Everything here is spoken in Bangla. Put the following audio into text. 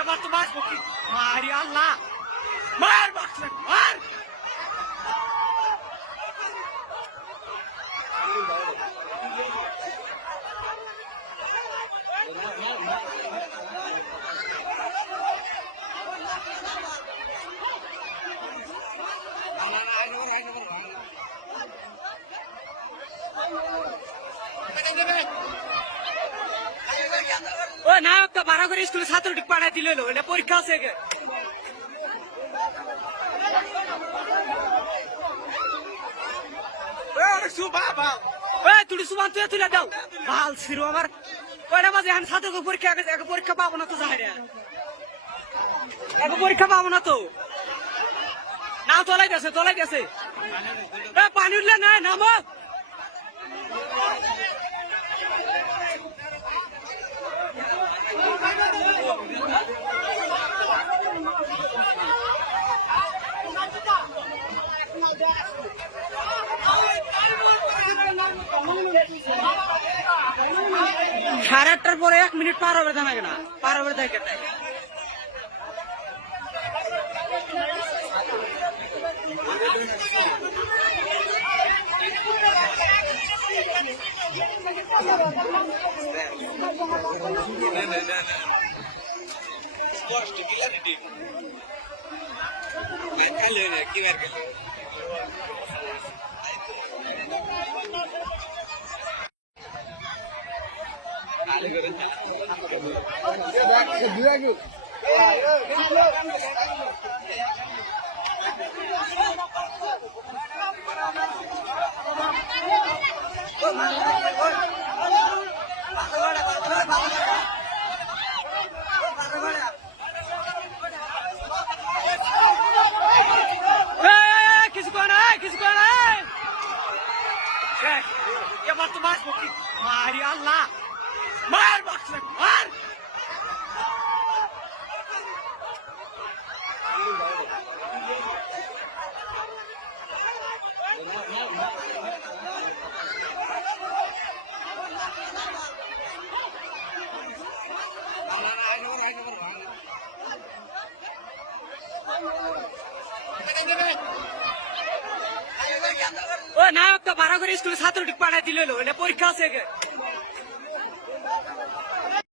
এবার তো মাছ পক্ষী মারি আল্লাহ মার মার ও না একটা ভাড়া করে স্কুলে ছাত্র ঠিক পাঠাই দিল এটা পরীক্ষা আছে তুই সুমান তুই তুলে দাও ভাল ছিল আমার কয়টা বাজে এখন ছাত্রকে পরীক্ষা পরীক্ষা পাবো না তো যাই পরীক্ষা পাবো না তো নাও তোলাই গেছে পানি উঠলে না নামো সাড়ে 8টার পরে 1 মিনিট পার হবে জানা না পার হবে দেখে তাই এবার তো মাছ পক্ষী মারি আল্লাহ মার মার ও না একটা ভাড়া করে স্কুলে ছাত্র ঠিক পাঠাই দিল এটা পরীক্ষা আছে